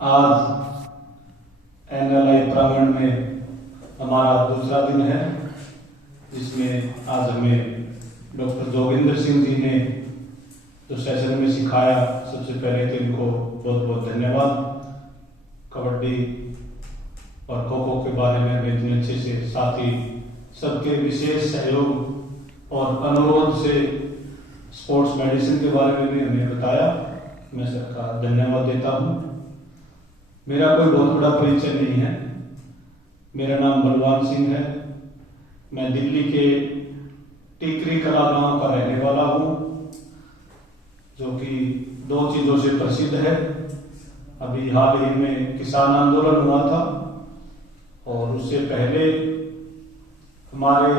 आज एनएलआई प्रांगण में हमारा दूसरा दिन है, जिसमें आज हमें डॉक्टर जोगिंदर सिंह जी ने जो सेशन में सिखाया, सबसे पहले तो इनको बहुत बहुत धन्यवाद। कबड्डी और खो खो के बारे में हमें इतने अच्छे से, साथ ही सबके विशेष सहयोग और अनुरोध से स्पोर्ट्स मेडिसिन के बारे में भी हमें बताया। मैं सबका धन्यवाद देता हूँ। मेरा कोई बहुत बड़ा परिचय नहीं है। मेरा नाम बलवान सिंह है। मैं दिल्ली के टिकरी कला गांव का रहने वाला हूँ, जो कि दो चीजों से प्रसिद्ध है। अभी हाल ही में किसान आंदोलन हुआ था और उससे पहले हमारे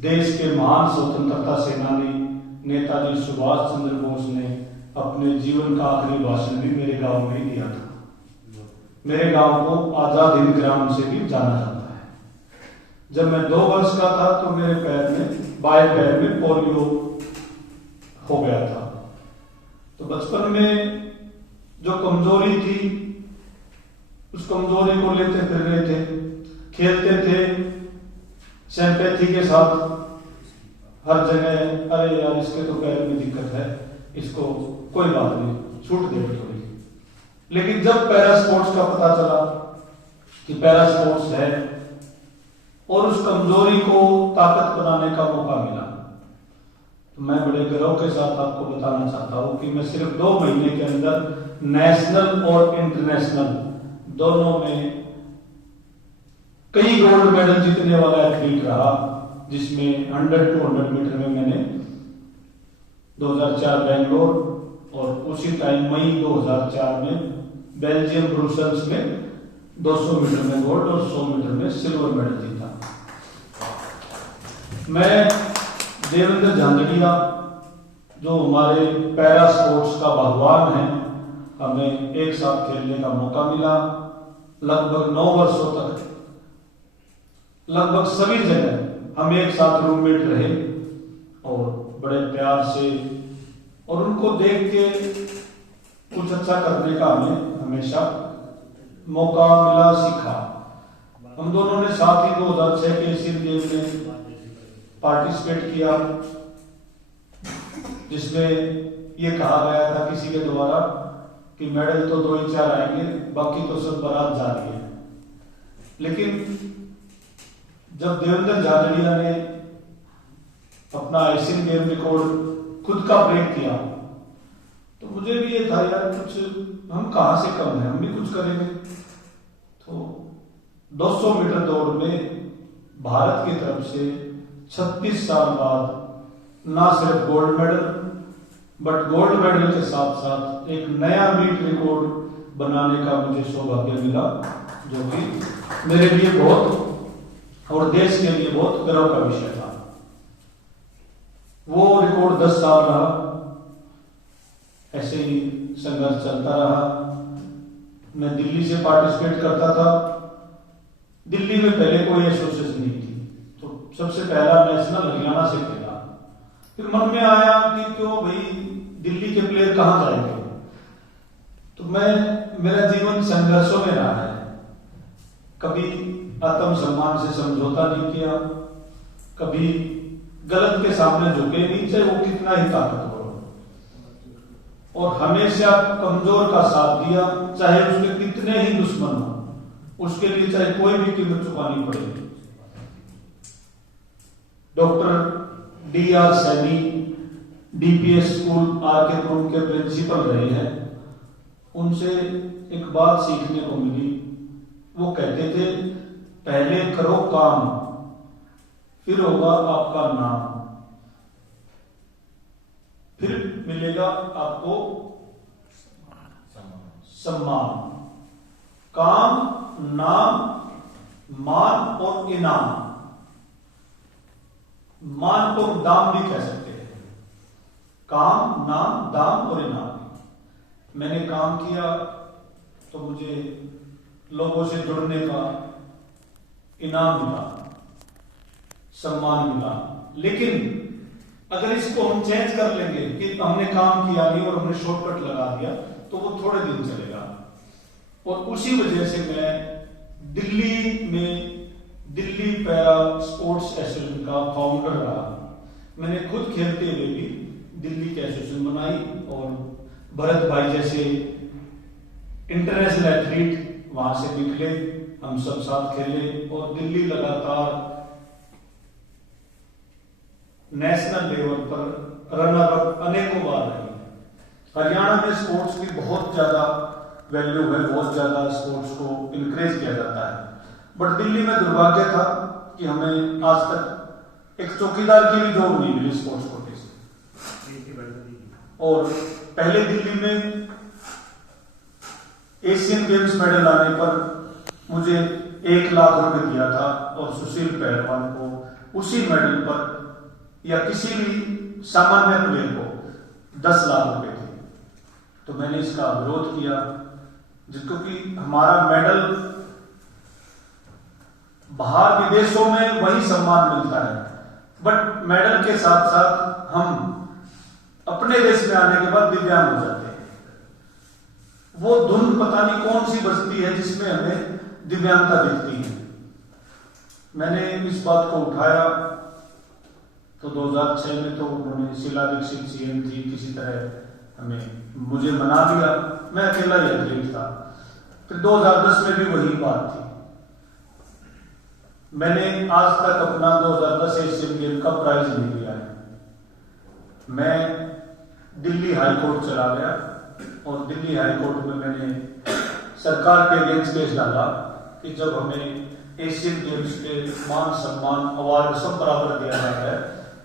देश के महान स्वतंत्रता सेनानी नेताजी सुभाष चंद्र बोस ने अपने जीवन का आखिरी भाषण भी मेरे गांव में ही दिया था। मेरे गांव को आजाद हिंद ग्राम से भी जाना जाता है। जब मैं 2 वर्ष का था तो मेरे पैर में, बाएं पैर में पोलियो हो गया था। तो बचपन में जो कमजोरी थी, उस कमजोरी को लेते फिर रहे थे, खेलते थे सिंपैथी के साथ हर जगह। अरे यार, इसके तो पैर में दिक्कत है, इसको कोई बात नहीं, छूट दे थोड़ी। लेकिन जब पैरा स्पोर्ट्स का पता चला कि पैरा स्पोर्ट्स है और उस कमजोरी को ताकत बनाने का मौका मिला, तो मैं बड़े गर्व के साथ आपको बताना चाहता हूं कि मैं सिर्फ 2 महीने के अंदर नेशनल और इंटरनेशनल दोनों में कई गोल्ड मेडल जीतने वाला एथलीट रहा, जिसमें 100-200 मीटर में मैंने 2004 बेंगलोर और उसी टाइम मई 2004 में बेल्जियम ब्रुसेल्स में 200 मीटर में गोल्ड और 100 मीटर में सिल्वर मेडल जीता। मैं देवेंद्र झांझड़िया, जो हमारे पैरा स्पोर्ट्स का भगवान है, हमें एक साथ खेलने का मौका मिला। लगभग 9 वर्षों तक लगभग सभी जगह हम एक साथ रूममेट रहे और बड़े प्यार से, और उनको देख के कुछ अच्छा करने का हमें हमेशा मौका मिला, सीखा। हम दोनों ने साथ ही 2006 के एशियन गेम में पार्टिसिपेट किया, जिसमें ये कहा गया था किसी के द्वारा कि मेडल तो 2 ही 4 आएंगे, बाकी तो सब बारात जा रही है। लेकिन जब देवेंद्र झाझड़िया ने अपना एशियन गेम रिकॉर्ड खुद का ब्रेक किया, तो मुझे भी ये था, यार कुछ हम कहां से कम है, हम भी कुछ करेंगे। तो 200 मीटर दौड़ में भारत की तरफ से 36 साल बाद ना सिर्फ gold medal, but gold medal के साथ साथ एक नया मीट रिकॉर्ड बनाने का मुझे सौभाग्य मिला, जो कि मेरे लिए बहुत और देश के लिए बहुत गर्व का विषय था। वो रिकॉर्ड 10 साल रहा, ऐसे ही संघर्ष चलता रहा। मैं दिल्ली से पार्टिसिपेट करता था। दिल्ली में पहले कोई एसोसिएशन नहीं थी, तो सबसे पहला नेशनल हरियाणा से खेला। फिर मन में आया कि क्यों भाई दिल्ली के प्लेयर कहां जाएंगे। तो मेरा जीवन संघर्षों में रहा है। कभी आत्मसम्मान से समझौता नहीं किया, कभी गलत के सामने झुके नहीं, चाहे वो कितना ही ताकतवर हो, और हमेशा कमजोर का साथ दिया, चाहे उसके कितने ही दुश्मन हो, उसके लिए चाहे कोई भी कीमत चुकानी पड़े। Doctor D.R. Saini DPS school आर.के. पुरम के प्रिंसिपल रहे हैं। उनसे एक बात सीखने को मिली। वो कहते थे, पहले करो काम, फिर होगा आपका नाम, फिर मिलेगा आपको सम्मान। काम, नाम, मान और इनाम। मान को दाम भी कह सकते हैं। काम, नाम, दाम और इनाम। मैंने काम किया तो मुझे लोगों से जुड़ने का इनाम मिला, सम्मान मिला। लेकिन अगर इसको हम चेंज कर लेंगे कि हमने काम किया नहीं और हमने शॉर्टकट लगा दिया, तो वो थोड़े दिन चलेगा। और उसी वजह से मैं दिल्ली में दिल्ली पैरा स्पोर्ट्स एसोसिएशन का फाउंडर रहा। मैंने खुद खेलते हुए भी दिल्ली की एसोसिएशन बनाई और भरत भाई जैसे इंटरनेशनल एथलीट वहां से निकले, हम सब साथ खेले और दिल्ली लगातार नेशनल लेवल पर रनर अप अनेकों बार रही। हरियाणा में स्पोर्ट्स की बहुत ज्यादा वैल्यू है, बहुत ज्यादा स्पोर्ट्स को इंकरेज किया जाता है, बट दिल्ली में दुर्भाग्य था कि हमें आज तक एक चौकीदार की भी जॉब नहीं मिली स्पोर्ट्स कोटे से। और पहले दिल्ली में एशियन गेम्स मेडल आने पर मुझे 1 लाख रुपए दिया था और सुशील पहलवान को उसी मेडल पर या किसी भी सामान्य प्लेयर को 10 लाख रुपए थे। तो मैंने इसका विरोध किया, क्योंकि हमारा मेडल बाहर विदेशों में वही सम्मान मिलता है, बट मेडल के साथ साथ हम अपने देश में आने के बाद दिव्यांग हो जाते हैं। वो धुन पता नहीं कौन सी बजती है जिसमें हमें दिव्यांगता दिखती है। मैंने इस बात को उठाया तो 2006 में तो उन्होंने शीला दीक्षित सीएम थी, किसी तरह मुझे मना दिया, मैं अकेला ही एथलीट था। फिर 2010 में भी वही बात थी। मैंने आज तक अपना 2010 एशियन गेम का प्राइज नहीं लिया है। मैं दिल्ली हाई कोर्ट चला गया और दिल्ली हाई कोर्ट में मैंने सरकार के अगेंस्ट केस डाला कि जब हमें एशियन गेम्स के मान सम्मान अवार्ड सब बराबर दिया जाता है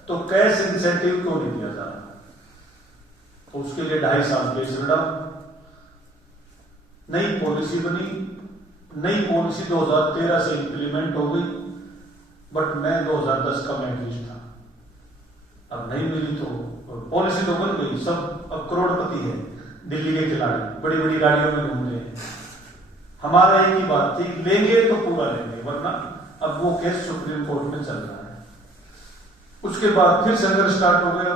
तो कैश इंसेंटिव क्यों नहीं दिया जा रहा। तो उसके लिए 2.5 साल केस लड़ा, नई पॉलिसी बनी, नई पॉलिसी 2013 से इंप्लीमेंट हो गई, बट मैं 2010 का मेडलिस्ट था। अब नहीं मिली तो पॉलिसी तो बन गई, सब अब करोड़पति है दिल्ली के खिलाड़ी, बड़ी बड़ी गाड़ियों में घूम रहे हैं। हमारा एक ही बात थी, लेंगे तो पूरा लेंगे, वरना अब वो केस सुप्रीम कोर्ट में चल रहा है। उसके बाद फिर संघर्ष स्टार्ट हो गया।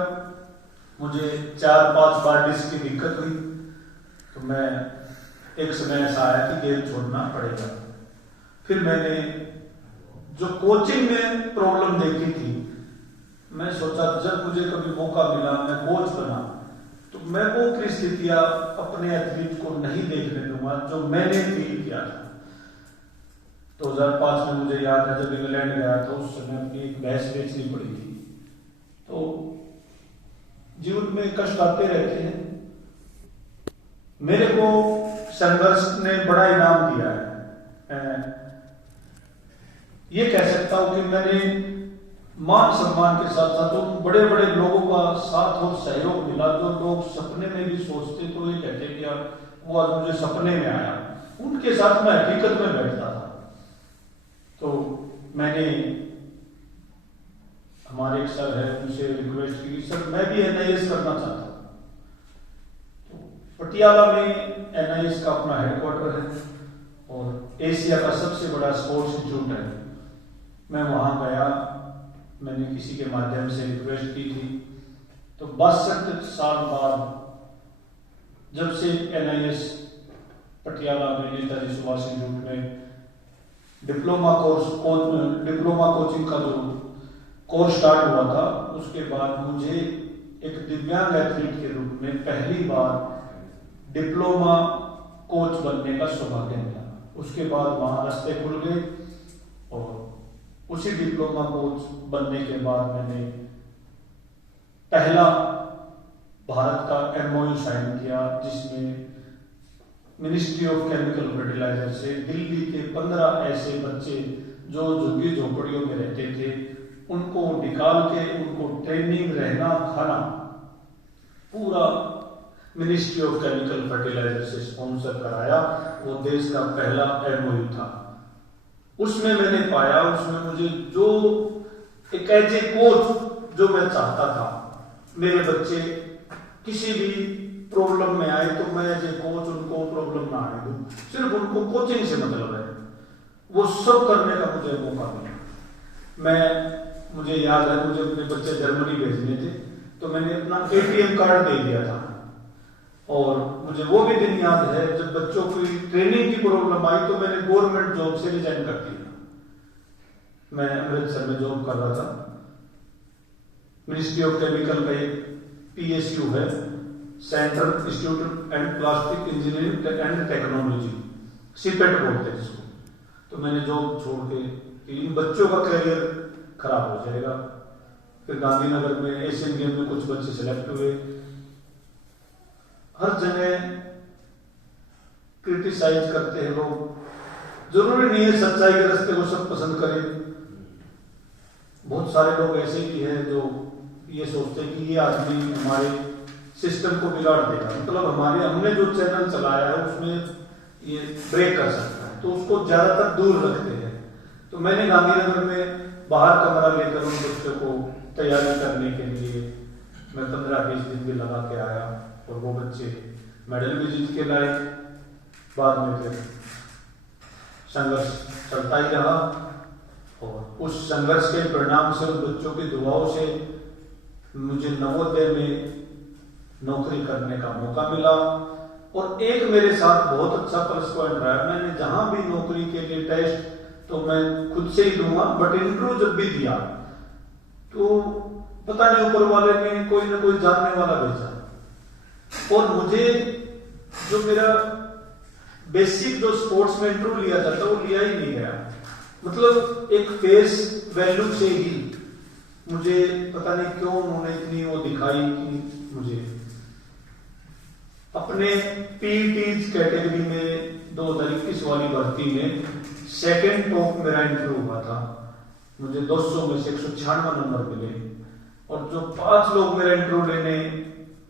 मुझे 4-5 बार डिस्क की दिक्कत हुई, तो मैं एक समय ऐसा आया कि गेम छोड़ना पड़ेगा। फिर मैंने जो कोचिंग में प्रॉब्लम देखी थी, मैं सोचा जब मुझे कभी मौका मिला मैं कोच बना तो मैं वो परिस्थितियां अपने एथलीट को नहीं देखने दूंगा जो मैंने फील किया था। 2005 में मुझे याद है जब इंग्लैंड गया था, उस समय अपनी एक भैंस बेचनी पड़ी थी। तो जीवन में कष्ट आते रहते हैं। मेरे को संघर्ष ने बड़ा इनाम दिया है। ये कह सकता हूं कि मैंने मान सम्मान के साथ साथ उन बड़े बड़े लोगों का साथ और सहयोग मिला जो लोग सपने में भी सोचते तो ये कहते कि यार वो आज मुझे सपने में आया, उनके साथ मैं हकीकत में बैठता था। तो मैंने हमारे एक सर है उनसे रिक्वेस्ट की, सर मैं भी NIS करना चाहता हूँ। तो पटियाला में NIS का अपना हेडक्वार्टर है और एशिया का सबसे बड़ा स्पोर्ट्स इंस्टीट्यूट है। मैं वहां गया, मैंने किसी के माध्यम से रिक्वेस्ट की थी। तो 62 साल बाद जब से NIS पटियाला में नेताजी सुभाष इंस्टीट्यूट में डिप्लोमा कोचिंग का जो कोर्स स्टार्ट हुआ था, उसके बाद मुझे एक दिव्यांग एथलीट के रूप में पहली बार डिप्लोमा कोच बनने का सौभाग्य मिला। उसके बाद वहां रास्ते खुल गए और उसी डिप्लोमा कोच बनने के बाद मैंने पहला भारत का MOU साइन किया, जिसमें मिनिस्ट्री ऑफ केमिकल फर्टिलाइजर से दिल्ली के 15 ऐसे बच्चे जो झुग्गी झोपड़ियों में रहते थे उनको निकाल के उनको ट्रेनिंग, रहना, खाना पूरा मिनिस्ट्री ऑफ केमिकल फर्टिलाइजर से स्पॉन्सर कराया। वो देश का पहला MOU था। उसमें मैंने पाया, उसमें मुझे जो एक ऐसे कोच जो मैं चाहता था, मेरे बच्चे किसी भी प्रॉब्लम में आए तो मैं एज ए कोच उनको प्रॉब्लम ना आने दूं, सिर्फ उनको कोचिंग से मतलब है, वो सब करने का मुझे मौका मिला। मुझे याद है मुझे अपने बच्चे जर्मनी भेजने थे तो मैंने अपना ATM कार्ड दे दिया था और मुझे वो भी दिन याद है जब बच्चों की ट्रेनिंग की प्रॉब्लम आई तो मैंने गवर्नमेंट जॉब से रिजाइन कर दिया। मैं अमृतसर में जॉब कर रहा था, मिनिस्ट्री ऑफ केमिकल का एक PSU है, central institute and plastic engineering and technology, CIPET बोलते हैं जिसको। तो मैंने जॉब छोड़ के कि इन बच्चों का करियर खराब हो जाएगा। फिर गांधीनगर में एशियन गेम में कुछ बच्चे सेलेक्ट हुए। हर जगह क्रिटिसाइज करते हैं लोग, जरूरी नहीं है सच्चाई के रास्ते को सब पसंद करें। बहुत सारे लोग ऐसे भी हैं जो ये सोचते हैं कि ये आदमी हमारे सिस्टम को बिगाड़ देगा, मतलब हमने जो चैनल चलाया है उसमें ये ब्रेक कर सकता है, तो उसको ज्यादातर दूर रखते हैं। तो मैंने गांधीनगर में बाहर कमरा लेकर उन बच्चों को तैयारी करने के लिए मैं 15-20 दिन भी लगा के आया, और वो बच्चे मेडल भी जीत के लाए। बाद में फिर संघर्ष चलता ही रहा, और उस संघर्ष के परिणाम से, उस बच्चों की दुआओं से मुझे नवोदय में नौकरी करने का मौका मिला। और एक मेरे साथ बहुत अच्छा प्लस पॉइंट रहा, मैंने जहां भी नौकरी के लिए टेस्ट तो मैं खुद से ही दूंगा, बट इंटरव्यू जब भी दिया तो पता नहीं ऊपर वाले ने कोई ना कोई जानने वाला भेजा, और मुझे जो मेरा बेसिक जो स्पोर्ट्स में इंटरव्यू लिया जाता वो लिया ही नहीं गया। मतलब एक फेस वैल्यू से ही मुझे पता नहीं क्यों उन्होंने इतनी वो दिखाई कि मुझे अपने PETs कैटेगरी में 2021 वाली भर्ती में सेकंड टॉप मेरा इंटरव्यू हुआ था। मुझे 200 में से 196 नंबर मिले, और जो 5 लोग मेरा इंटरव्यू लेने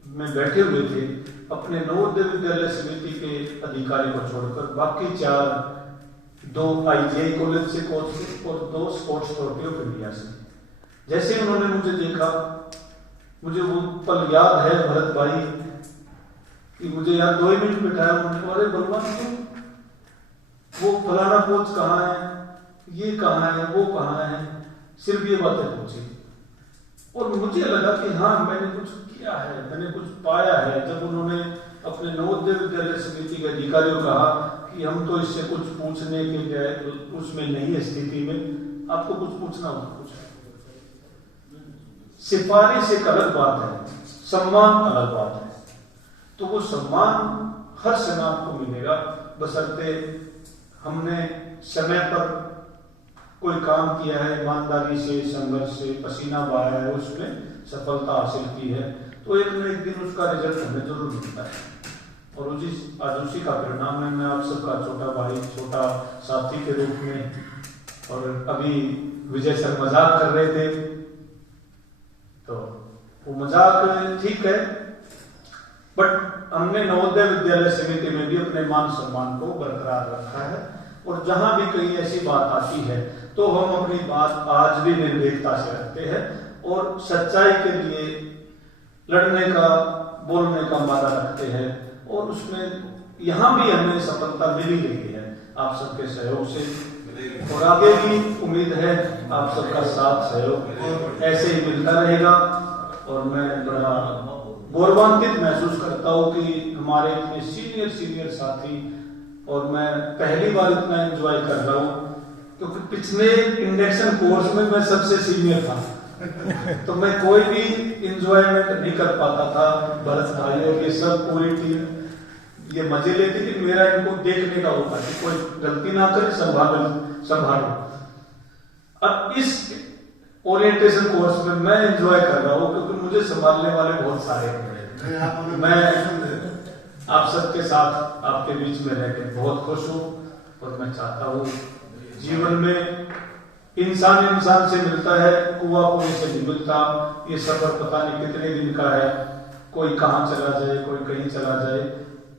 में बैठे हुए थे, अपने नवोदय विद्यालय समिति के अधिकारी को छोड़कर बाकी 4, 2 IGI कॉलेज से कोच थे और 2 स्पोर्ट्स अथॉरिटी ऑफ इंडिया से। जैसे उन्होंने मुझे देखा, मुझे वो पल याद है भरत भाई कि मुझे यार 2 मिनट बिठाया उन्होंने, अरे बलवान तुम वो फलाना कोच कहाँ है, ये कहाँ है, वो कहाँ है, सिर्फ ये बातें पूछी। और मुझे लगा कि हाँ मैंने कुछ किया है, मैंने कुछ पाया है। जब उन्होंने अपने नवोदय विद्यालय समिति के अधिकारियों को कहा कि हम तो इससे कुछ पूछने के लिए उसमें नहीं है स्थिति में, आपको कुछ पूछना हो तो पूछो। सिफारिश एक अलग बात है, सम्मान अलग बात है। तो वो सम्मान हर समय आपको मिलेगा, बशर्ते हमने समय पर कोई काम किया है, ईमानदारी से, संघर्ष से, पसीना बहाया है, उसमें सफलता हासिल की है, तो एक न एक दिन उसका रिजल्ट हमें जरूर मिलता है। और आज उसी का परिणाम है। मैं आप सबका छोटा भाई, छोटा साथी के रूप में, और अभी विजय सर मजाक कर रहे थे, तो वो मजाक ठीक है, बट हमने नवोदय विद्यालय समिति में भी अपने मान सम्मान को बरकरार रखा है। और जहां भी कहीं ऐसी बात आती है तो हम अपनी बात आज भी निर्भीकता से रखते हैं, और सच्चाई के लिए लड़ने का, बोलने का वादा रखते हैं, और उसमें यहां भी हमें सफलता मिली रही है आप सबके सहयोग से, और आगे भी उम्मीद है आप सबका साथ सहयोग ऐसे ही मिलता रहेगा। और मैं बड़ा गौरवान्वित महसूस करता हूँ कि हमारे इतने सीनियर साथी, और मैं पहली बार इतना एंजॉय कर रहा हूँ, क्योंकि पिछले इंडक्शन कोर्स में मैं सबसे सीनियर था तो मैं कोई भी एंजॉयमेंट नहीं कर पाता था। भरत भाई और ये सब पूरी टीम ये मजे लेती थी, मेरा इनको देखने का होता कि कोई गलती ना करे, संभालो। अब इस ओरिएंटेशन कोर्स में मैं एंजॉय कर रहा हूँ, क्योंकि मुझे संभालने वाले बहुत सारे हैं। मैं आप सबके साथ, आपके बीच में रहकर बहुत खुश हूँ, और मैं चाहता हूँ जीवन में इंसान से मिलता है, कुआं से नहीं मिलता। ये सफर पता नहीं कितने दिन का है, कोई कहाँ चला जाए, कोई कहीं चला जाए,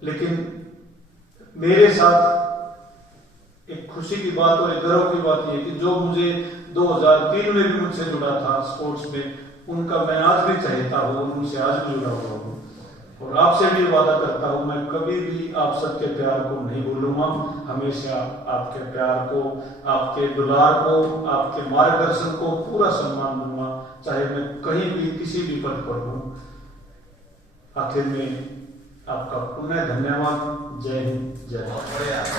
लेकिन मेरे साथ एक खुशी की बात और एक गर्व की बात यह कि जो मुझे 2003 में भी मुझसे जुड़ा था स्पोर्ट्स में, उनका मैं आज भी चाहता हूँ, उनसे आज भी जुड़ा हुआ हूँ। और आपसे भी वादा करता हूं मैं कभी भी आप सबके प्यार को नहीं भूलूंगा, हमेशा आपके प्यार को, आपके दुलार को, आपके मार्गदर्शन को पूरा सम्मान दूंगा, चाहे मैं कहीं भी किसी भी पद पर हूं। आखिर में आपका पुनः धन्यवाद। जय हिंद, जय भारत।